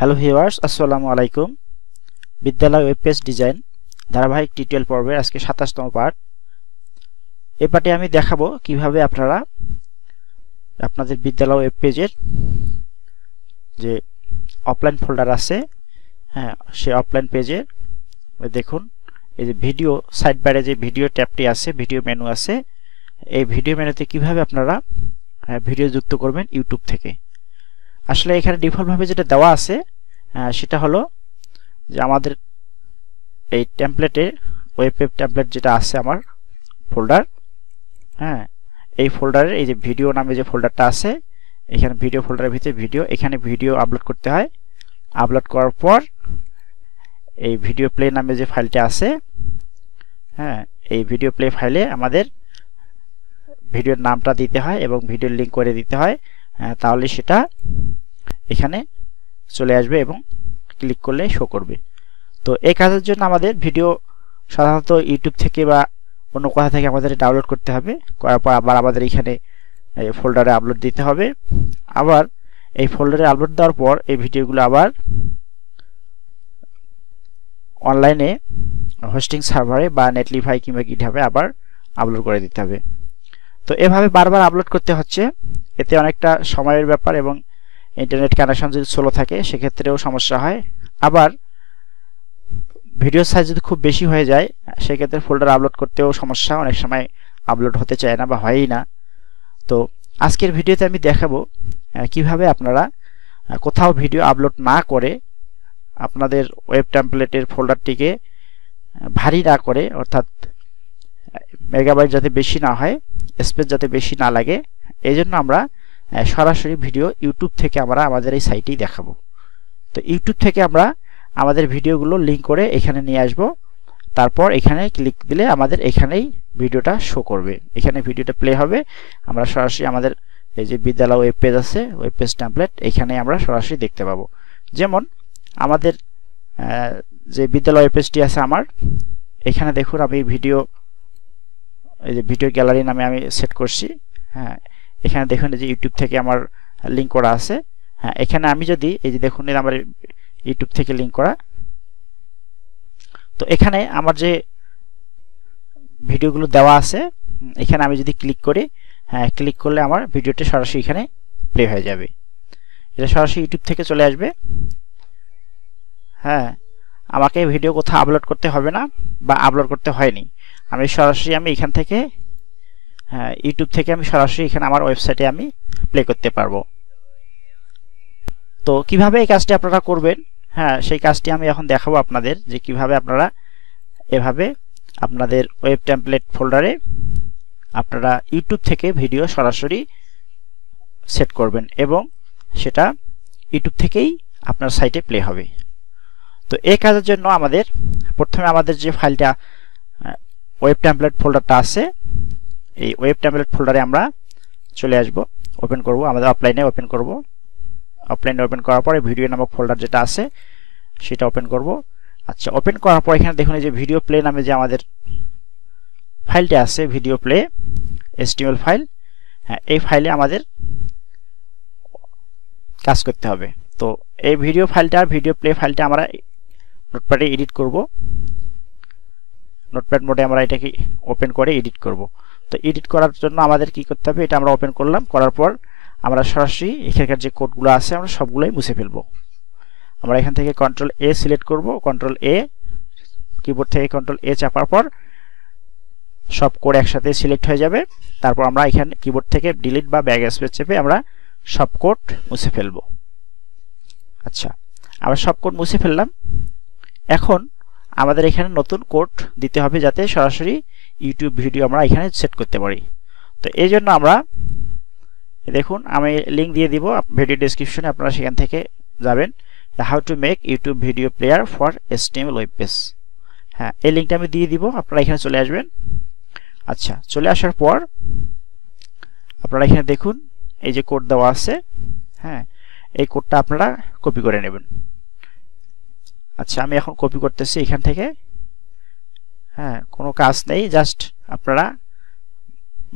Hello viewers, আসসালামু আলাইকুম। বিদ্যালয় ওয়েব পেজ ডিজাইন ধারাবাহিক টিউটোরিয়াল পর্বের আজকে 27তম পার্ট। এই পার্টে আমি দেখাবো কিভাবে আপনারা আপনাদের বিদ্যালয় ওয়েব পেজের যে অফলাইন ফোল্ডার আছে, সেই অফলাইন পেজে দেখুন এই যে ভিডিও সাইড বারে যে ভিডিও ট্যাবটি আছে, ভিডিও মেনু আছে, এই ভিডিও মেনুতে কিভাবে আপনারা ভিডিও যুক্ত করবেন ইউটিউব থেকে। আসলে এখানে ডিফল্টভাবে যেটা দেওয়া আছে সেটা হলো যে আমাদের এই টেমপ্লেটের ওয়েব টেমপ্লেট যেটা আছে আমার ফোল্ডার, এই ফোল্ডারের এই যে ভিডিও নামে যে ফোল্ডারটা আছে, এখানে ভিডিও ফোল্ডারের ভিতরে ভিডিও, এখানে ভিডিও আপলোড করতে হয়। আপলোড করার পর এই ভিডিও প্লে নামে যে ফাইলটা আছে, এই ভিডিও প্লে ফাইলে আমাদের ভিডিওর নামটা দিতে হয় এবং ভিডিওর লিঙ্ক করে দিতে হয়, তাহলে সেটা এখানে চলে আসবে এবং ক্লিক করলে শো করবে। তো এই কাজের জন্য আমাদের ভিডিও সাধারণত ইউটিউব থেকে বা অন্য কোথা থেকে আমাদের ডাউনলোড করতে হবে। করার পর আবার আমাদের এখানে ফোল্ডারে আপলোড দিতে হবে। আবার এই ফোল্ডারে আপলোড দেওয়ার পর এই ভিডিওগুলো আবার অনলাইনে হোস্টিং সার্ভারে বা নেটলিফাই কিংবা গিটহাবে আবার আপলোড করে দিতে হবে। তো এভাবে বারবার আপলোড করতে হচ্ছে, এতে অনেকটা সময়ের ব্যাপার এবং ইন্টারনেট কানেকশন যদি স্লো থাকে সেক্ষেত্রেও সমস্যা হয়। আবার ভিডিও সাইজ যদি খুব বেশি হয়ে যায় সেক্ষেত্রে ফোল্ডার আপলোড করতেও সমস্যা, অনেক সময় আপলোড হতে চায় না বা হয়ই না। তো আজকের ভিডিওতে আমি দেখাবো কিভাবে আপনারা কোথাও ভিডিও আপলোড না করে আপনাদের ওয়েব টেমপ্লেটের ফোল্ডারটিকে ভারী না করে, অর্থাৎ মেগাবাইট যাতে বেশি না হয়, স্পেস যাতে বেশি না লাগে, এই জন্য আমরা সরাসরি ভিডিও ইউটিউব থেকে আমরা আমাদের এই সাইটেই দেখাবো। তো ইউটিউব থেকে আমরা আমাদের ভিডিওগুলো লিঙ্ক করে এখানে নিয়ে আসব। তারপর এখানে ক্লিক দিলে আমাদের এখানেই ভিডিওটা শো করবে, এখানে ভিডিওটা প্লে হবে। আমরা সরাসরি আমাদের এই যে বিদ্যালয় ওয়েব পেজ আছে, ওয়েব পেজ টেমপ্লেট, এখানে আমরা সরাসরি দেখতে পাবো। যেমন আমাদের যে বিদ্যালয় ওয়েব পেজটি আছে আমার, এখানে দেখুন আমি ভিডিও, এই যে ভিডিও গ্যালারি নামে আমি সেট করছি। এখানে দেখুন এই যে ইউটিউব থেকে আমার লিঙ্ক করা আছে। এখানে আমি যদি এই যে দেখুন আমার ইউটিউব থেকে লিঙ্ক করা, তো এখানে আমার যে ভিডিওগুলো দেওয়া আছে এখানে আমি যদি ক্লিক করি, ক্লিক করলে আমার ভিডিওটি সরাসরি এখানে প্লে হয়ে যাবে। এটা সরাসরি ইউটিউব থেকে চলে আসবে। আমাকে ভিডিও কোথাও আপলোড করতে হবে না বা আপলোড করতে হয়নি, আমি সরাসরি এখান থেকে ইউটিউব থেকে আমি সরাসরি এখানে আমার ওয়েবসাইটে আমি প্লে করতে পারবো। তো কিভাবে এই কাজটি আপনারা করবেন, সেই কাজটি আমি এখন দেখাবো আপনাদের, যে কিভাবে আপনারা এভাবে আপনাদের ওয়েব টেমপ্লেট ফোল্ডারে আপনারা ইউটিউব থেকে ভিডিও সরাসরি সেট করবেন এবং সেটা ইউটিউব থেকেই আপনার সাইটে প্লে হবে। তো এই কাজের জন্য আমাদের প্রথমে আমাদের যে ফাইলটা ওয়েব টেমপ্লেট ফোল্ডারটা আছে, এই ওয়েব টেমপ্লেট ফোল্ডারে আমরা চলে আসব, ওপেন করব, আমাদের অফলাইনে ওপেন করব। অফলাইনে ওপেন করার পরে ভিডিও নামক ফোল্ডার যেটা আছে সেটা ওপেন করব। আচ্ছা, ওপেন করার পর এখানে দেখুন এই যে ভিডিও প্লে নামে যে আমাদের ফাইলটা আছে, ভিডিও প্লে HTML ফাইল, এই ফাইলে আমাদের কাজ করতে হবে। তো এই ভিডিও ফাইলটা, ভিডিও প্লে ফাইলটা আমরা নোটপ্যাডে এডিট করব। নোটপ্যাড মোডে আমরা এটাকে ওপেন করে এডিট করব। তো এডিট করার জন্য আমাদের কি করতে হবে, এটা আমরা ওপেন করলাম, করার পর আমরা সরাসরি এখানকার যে কোডগুলো আছে আমরা সবগুলোই মুছে ফেলবো। আমরা এখান থেকে কন্ট্রোল A সিলেক্ট করব, কন্ট্রোল A, কিবোর্ড থেকে কন্ট্রোল A চাপার পর সব কোড একসাথে সিলেক্ট হয়ে যাবে। তারপর আমরা এখানে কিবোর্ড থেকে ডিলিট বা ব্যাক স্পেস চেপে আমরা সব কোড মুছে ফেলবো। আচ্ছা, আমরা সব কোড মুছে ফেললাম। এখন আমাদের এখানে নতুন কোড দিতে হবে যাতে সরাসরি ইউটিউব ভিডিও আমরা এখানে সেট করতে পারি। তো এই জন্য আমরা দেখুন আমি লিঙ্ক দিয়ে দিব ভিডিও ডেসক্রিপশনে, আপনারা সেখান থেকে যাবেন, how to make YouTube video player for HTML web page. এই লিঙ্কটা আমি দিয়ে দিব, আপনারা এখানে চলে আসবেন। আচ্ছা, চলে আসার পর আপনারা এখানে দেখুন এই যে কোড দেওয়া আছে, এই কোডটা আপনারা কপি করে নেবেন। আচ্ছা, আমি এখন কপি করতেছি এখান থেকে। কোনো কাজ নেই, জাস্ট আপনারা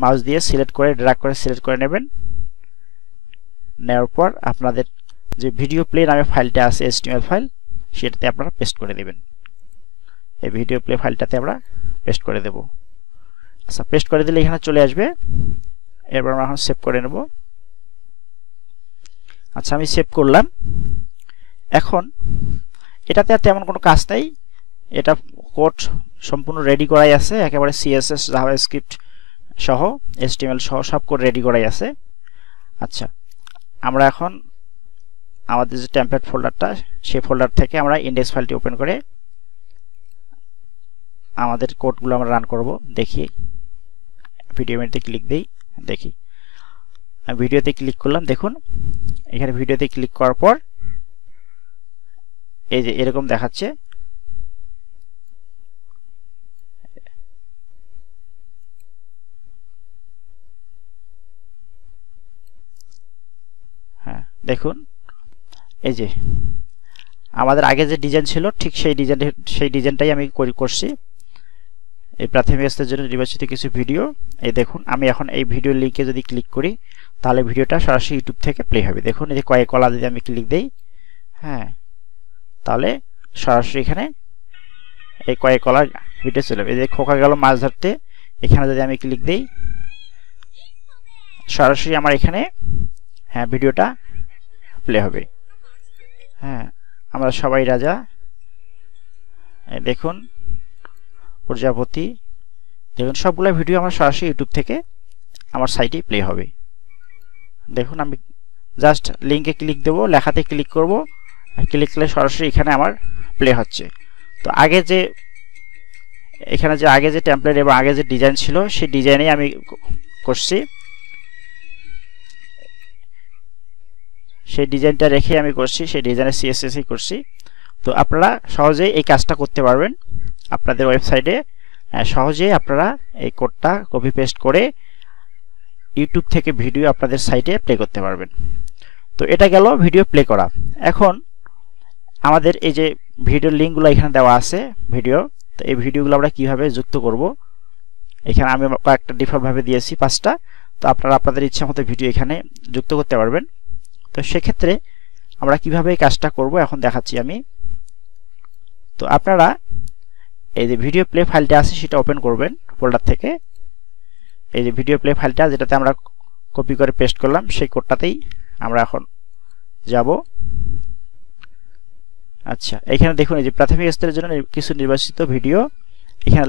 মাউস দিয়ে সিলেক্ট করে ড্র্যাগ করে সিলেক্ট করে নেবেন। নেওয়ার পর আপনাদের যে ভিডিও প্লে নামে ফাইলটা আছে HTML ফাইল, সেটাতে আপনারা পেস্ট করে দেবেন। এই ভিডিও প্লে ফাইলটাতে আমরা পেস্ট করে দেব। আচ্ছা, পেস্ট করে দিলে এখানে চলে আসবে। এরপর আমরা এখন সেভ করে নেব। আচ্ছা, আমি সেভ করলাম। এখন এটাতে আর তেমন কোনো কাজ নাই, এটা কোড সম্পূর্ণ রেডি করাই আছে, একেবারে CSS জাভাস্ক্রিপ্ট সহ HTML সহ সব কোড রেডি করাই আছে। আচ্ছা, আমরা এখন আমাদের যে টেমপ্লেট ফোল্ডারটা, সেই ফোল্ডার থেকে আমরা ইন্ডেক্স ফাইলটি ওপেন করে আমাদের কোডগুলো আমরা রান করব। দেখি, ভিডিও মেনুতে ক্লিক দেই, দেখি আমি ভিডিওতে ক্লিক করলাম। দেখুন এখানে ভিডিওতে ক্লিক করার পর এই যে এরকম দেখাচ্ছে। হ্যাঁ, দেখুন এই যে আমাদের আগে যে ডিজাইন ছিল ঠিক সেই ডিজাইনটাই আমি করছি। এই প্রাথমিক স্তরের জন্য নির্বাচিত কিছু ভিডিও। এই দেখুন, আমি এখন এই ভিডিও লিংকে যদি ক্লিক করি তাহলে ভিডিওটা সরাসরি ইউটিউব থেকে প্লে হবে। দেখুন এই যে কয়েক কলা যদি আমি ক্লিক দেই, হ্যাঁ, তাহলে সরাসরি এখানে এই কয়েক কলার ভিডিও চলে যাবে। এই যে খোকা গেল মাছ ধরতে, এখানে যদি আমি ক্লিক দেই সরাসরি আমার এখানে হ্যাঁ ভিডিওটা প্লে হবে। হ্যাঁ, আমরা সবাই রাজা, দেখুন প্রজাপতি, দেখুন সবগুলো ভিডিও আমার সরাসরি ইউটিউব থেকে আমার সাইটে প্লে হবে। দেখুন আমি জাস্ট লিংকে ক্লিক দেব, লেখাতে ক্লিক করব, ক্লিক করলে সরাসরি এখানে আমার প্লে হচ্ছে। তো আগে যে এখানে যে আগে যে টেমপ্লেট এবং আগে যে ডিজাইন ছিল সেই ডিজাইনেই আমি করছি, সেই ডিজাইনটা রেখে আমি করছি, সেই ডিজাইনের CSS করছি। তো আপনারা সহজেই এই কাজটা করতে পারবেন আপনাদের ওয়েবসাইটে। সহজেই আপনারা এই কোডটা কপি পেস্ট করে ইউটিউব থেকে ভিডিও আপনাদের সাইটে প্লে করতে পারবেন। তো এটা গেল ভিডিও প্লে করা। এখন আমাদের এই যে ভিডিও লিঙ্কগুলো এখানে দেওয়া আছে ভিডিও, তো এই ভিডিওগুলো আমরা কিভাবে যুক্ত করব, এখানে আমি কয়েকটা ডিফল্টভাবে দিয়েছি 5টা। তো আপনারা আপনাদের ইচ্ছা মতো ভিডিও এখানে যুক্ত করতে পারবেন। তো সেক্ষেত্রে আমরা কিভাবে এই কাজটা করব এখন দেখাচ্ছি আমি। তো আপনারা এই যে ভিডিও প্লে ফাইলটা আছে সেটা ওপেন করবেন ফোল্ডার থেকে। এই যে ভিডিও প্লে ফাইলটা যেটাতে আমরা কপি করে পেস্ট করলাম সেই কোডটাতেই আমরা এখন যাব। আচ্ছা, এখানে দেখুন এই যে প্রাথমিক স্তরের জন্য কিছু নির্বাচিত ভিডিও, এখানে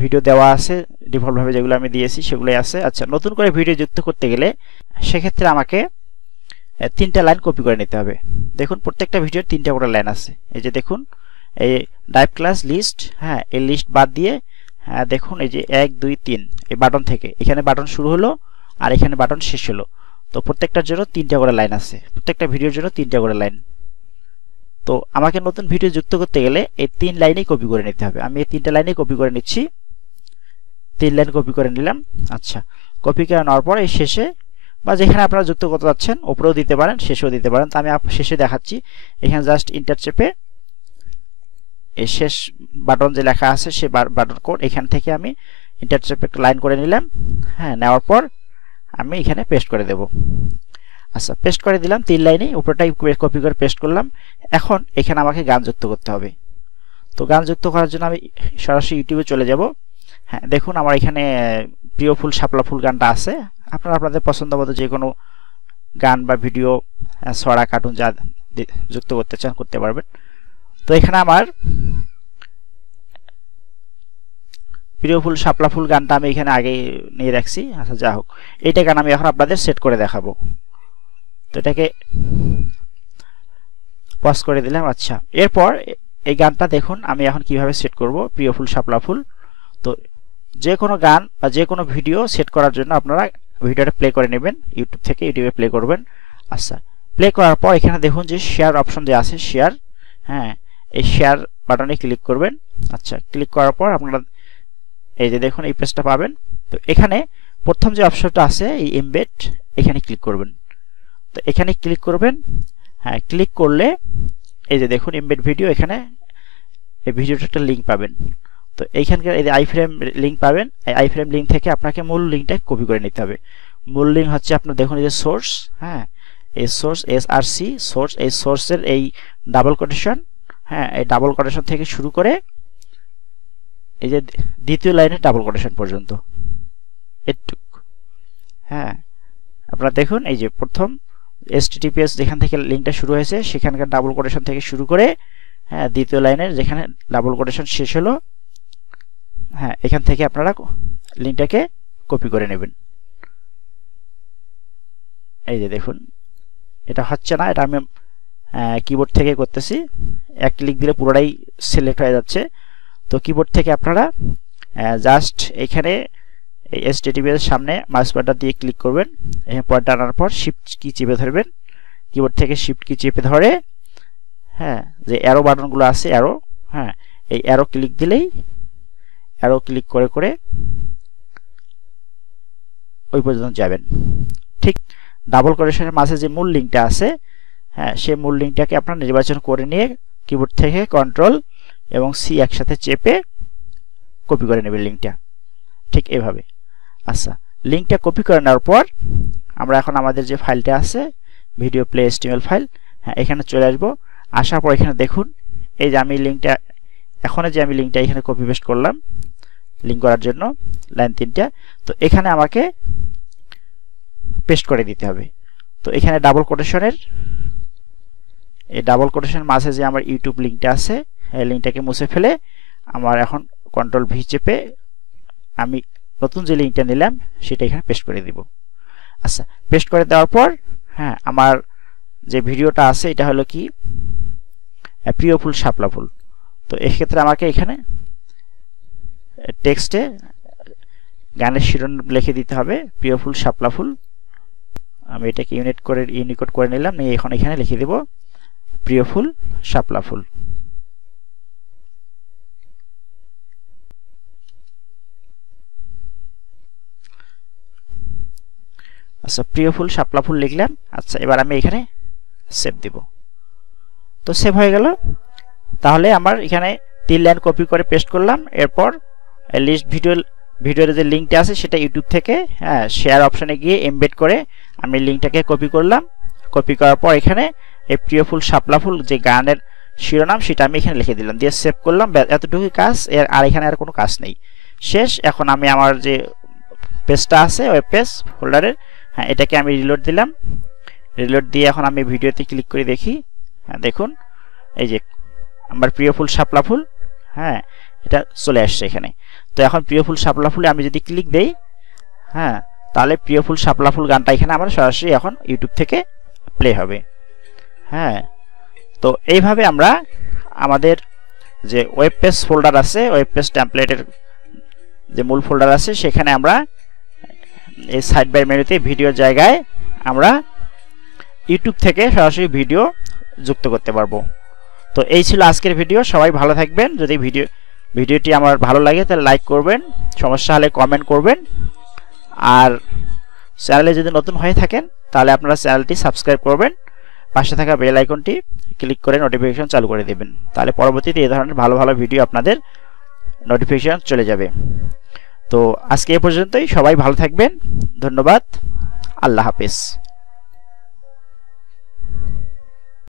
ভিডিও দেওয়া আছে ডিফল্টভাবে যেগুলো আমি দিয়েছি সেগুলোই আছে। আচ্ছা, নতুন করে ভিডিও যুক্ত করতে গেলে সেক্ষেত্রে আমাকে 3টা লাইন কপি করে নিতে হবে। দেখুন প্রত্যেকটা ভিডিওর 3টা করে লাইন আছে। এই যে দেখুন এই ডাইভ ক্লাস লিস্ট, হ্যাঁ এই লিস্ট বাদ দিয়ে দেখুন এই যে 1 2 3 এই বাটন থেকে এখানে বাটন শুরু হলো আর এখানে বাটন শেষ হলো। তো প্রত্যেকটার জন্য 3টা করে লাইন আছে, প্রত্যেকটা ভিডিওর জন্য 3টা করে লাইন। তো আমাকে নতুন ভিডিও যুক্ত করতে গেলে এই 3 লাইনেই কপি করে নিতে হবে। আমি এই 3টা লাইনেই কপি করে নিচ্ছি, 3 লাইন কপি করে নিলাম। আচ্ছা, কপি করে নেওয়ার পর এই শেষে বা যেখানে আপনারা যুক্ত করতে যাচ্ছেন উপরেও দিতে পারেন, শেষেও দিতে পারেন। তো আমি শেষে দেখাচ্ছি। এখানে জাস্ট ইন্টার চেপে এই শেষ বাটন যে লেখা আছে সেই বাটন কোড এখান থেকে আমি ইন্টার চেপে একটা লাইন করে নিলাম। হ্যাঁ, নেওয়ার পর আমি এখানে পেস্ট করে দেব। আচ্ছা, পেস্ট করে দিলাম 3 লাইনে, উপরটাই কপি করে পেস্ট করলাম। এখন এখানে আমাকে গান যুক্ত করতে হবে। তো গান যুক্ত করার জন্য আমি সরাসরি ইউটিউবে চলে যাব। হ্যাঁ, দেখুন আমার এখানে প্রিয় ফুল শাপলা ফুল গানটা আছে। আপনারা আপনাদের পছন্দ মতো যে কোনো গান বা ভিডিও, ছড়া, কার্টুন যা যুক্ত করতে চান করতে পারবেন। তো এখানে আমার প্রিয় ফুল শাপলা ফুল গানটা আমি এখানে আগে নিয়ে রাখছি। আচ্ছা, যা হোক, এইটা গান আমি এখন আপনাদের সেট করে দেখাবো। তো এটাকে পজ করে দিলাম। আচ্ছা, এরপর এই গানটা দেখুন আমি এখন কিভাবে সেট করব, প্রিয় ফুল শাপলা ফুল। তো যে কোনো গান বা যে কোনো ভিডিও সেট করার জন্য আপনারা ভিডিওটা প্লে করে নেবেন ইউটিউব থেকে, ইউটিউবে প্লে করবেন। আচ্ছা, প্লে করার পর এখানে দেখুন যে শেয়ার অপশন যে আছে শেয়ার, হ্যাঁ এই শেয়ার বাটনে ক্লিক করবেন। আচ্ছা, ক্লিক করার পর আপনারা এই যে দেখুন এই পেজটা পাবেন। তো এখানে প্রথম যে অপশনটা আছে এই এমবেড, এখানে ক্লিক করবেন। তো এখানে ক্লিক করবেন। হ্যাঁ, ক্লিক করলে এই যে দেখুন এমবেড ভিডিও, এখানে এই ভিডিওটার একটা লিঙ্ক পাবেন। তো এইখানকার এই যে আইফ্রেম লিঙ্ক পাবেন। এই আইফ্রেম লিঙ্ক থেকে আপনাকে মূল লিঙ্কটা কপি করে নিতে হবে। মূল লিঙ্ক হচ্ছে আপনার দেখুন এই যে সোর্স, হ্যাঁ এই সোর্স এসআরসি সোর্স, এই সোর্সের এই ডাবল কোটেশন, হ্যাঁ এই ডাবল কোটেশন থেকে শুরু করে এই যে দ্বিতীয় লাইনের ডাবল কোটেশন পর্যন্ত এটুক। হ্যাঁ আপনারা দেখুন এই যে প্রথম https যেখান থেকে লিঙ্কটা শুরু হয়েছে সেখানকার ডাবল কোটেশন থেকে শুরু করে হ্যাঁ দ্বিতীয় লাইনের যেখানে ডাবল কোটেশন শেষ হলো, হ্যাঁ এখান থেকে আপনারা লিঙ্কটাকে কপি করে নেবেন। এই যে দেখুন এটা হচ্ছে না, এটা আমি কিবোর্ড থেকে করতেছি। এক ক্লিক দিলে পুরোটাই সিলেক্ট হয়ে যাচ্ছে। তো কিবোর্ড থেকে আপনারা জাস্ট এখানে এই https এর সামনে মাউস পয়েন্টার দিয়ে ক্লিক করবেন, এখানে পয়েন্টার আনার পর শিফট কি চেপে ধরবেন, কিবোর্ড থেকে শিফট কি চেপে ধরে হ্যাঁ যে অ্যারো বাটনগুলো আছে অ্যারো, হ্যাঁ এই অ্যারো ক্লিক দিলেই অ্যারো ক্লিক করে করে ওই পর্যন্ত যাবেন। ঠিক ডাবল কোটেশনের মাঝে যে মূল লিঙ্কটা আছে, হ্যাঁ সেই মূল লিঙ্কটাকে আপনারা নির্বাচন করে নিয়ে কিবোর্ড থেকে কন্ট্রোল এবং সি একসাথে চেপে কপি করে নেবেন লিঙ্কটা, ঠিক এভাবে। আচ্ছা লিঙ্কটা কপি করে নেওয়ার পর আমরা এখন আমাদের যে ফাইলটা আছে ভিডিও প্লে HTML ফাইল, হ্যাঁ এখানে চলে আসবো। আসার পর এখানে দেখুন এই যে আমি লিঙ্কটা আমি লিঙ্কটা এখানে কপি পেস্ট করলাম লিঙ্ক করার জন্য লাইন 3টা। তো এখানে আমাকে পেস্ট করে দিতে হবে। তো এখানে ডাবল কোটেশনের এই ডাবল কোটেশনের মাঝে যে আমার ইউটিউব লিঙ্কটা আছে এই লিঙ্কটাকে মুছে ফেলে আমার এখন কন্ট্রোল ভি চেপে আমি নতুন যে লিঙ্কটা নিলাম সেটা এখানে পেস্ট করে দিব। আচ্ছা পেস্ট করে দেওয়ার পর হ্যাঁ আমার যে ভিডিওটা আছে এটা হলো কি প্রিয় ফুল শাপলা ফুল। তো এক্ষেত্রে আমাকে এখানে টেক্সটে গানের শিরোনাম লিখে দিতে হবে প্রিয় ফুল শাপলা ফুল। আমি এটাকে ইউনিকোড করে নিলাম, নিয়ে এখন এখানে লিখে দেব প্রিয় ফুল শাপলা ফুল। আচ্ছা প্রিয় ফুল শাপলা ফুল লিখলাম। আচ্ছা এবার আমি এখানে সেভ দিব। তো সেভ হয়ে গেল। তাহলে আমার এখানে 3 লাইন কপি করে পেস্ট করলাম। এরপর লিস্ট ভিডিওর যে লিঙ্কটা আছে সেটা ইউটিউব থেকে হ্যাঁ শেয়ার অপশনে গিয়ে এমবেড করে আমি লিঙ্কটাকে কপি করলাম। কপি করার পর এখানে এই প্রিয় ফুল শাপলা ফুল যে গানের শিরোনাম সেটা আমি এখানে লিখে দিলাম, দিয়ে সেভ করলাম। এতটুকুই কাজ, আর এখানে আর কোনো কাজ নেই, শেষ। এখন আমি আমার যে পেজটা আছে ওয়েব পেজ ফোল্ডারের, হ্যাঁ এটাকে আমি রিলোড দিলাম। রিলোড দিয়ে এখন আমি ভিডিওতে ক্লিক করে দেখি, হ্যাঁ দেখুন এই যে আমার প্রিয় ফুল শাপলা ফুল, হ্যাঁ এটা চলে আসছে এখানে। তো এখন প্রিয় ফুল শাপলা ফুলে আমি যদি ক্লিক দেই, হ্যাঁ তাহলে প্রিয় ফুল শাপলা ফুল গানটা এখানে আমার সরাসরি এখন ইউটিউব থেকে প্লে হবে। হ্যাঁ তো এইভাবে আমরা আমাদের যে ওয়েব পেজ ফোল্ডার আছে, ওয়েব পেজ টেমপ্লেটের যে মূল ফোল্ডার আছে সেখানে আমরা এই সাইড বাই মেনুতে ভিডিওর জায়গায় আমরা ইউটিউব থেকে সরাসরি ভিডিও যুক্ত করতে পারবো। তো এই ছিল আজকের ভিডিও। সবাই ভালো থাকবেন। যদি ভিডিওটি আমার ভালো লাগে তাহলে লাইক করবেন, সমস্যা হলে কমেন্ট করবেন, আর চ্যানেলে যদি নতুন হয়ে থাকেন তাহলে আপনারা চ্যানেলটি সাবস্ক্রাইব করবেন, পাশে থাকা বেল আইকনটি ক্লিক করে নোটিফিকেশন চালু করে দেবেন। তাহলে পরবর্তীতে এই ধরনের ভালো ভালো ভিডিও আপনাদের নোটিফিকেশন চলে যাবে। তো আজকে এ পর্যন্তই। সবাই ভালো থাকবেন। ধন্যবাদ। আল্লাহ হাফেজ।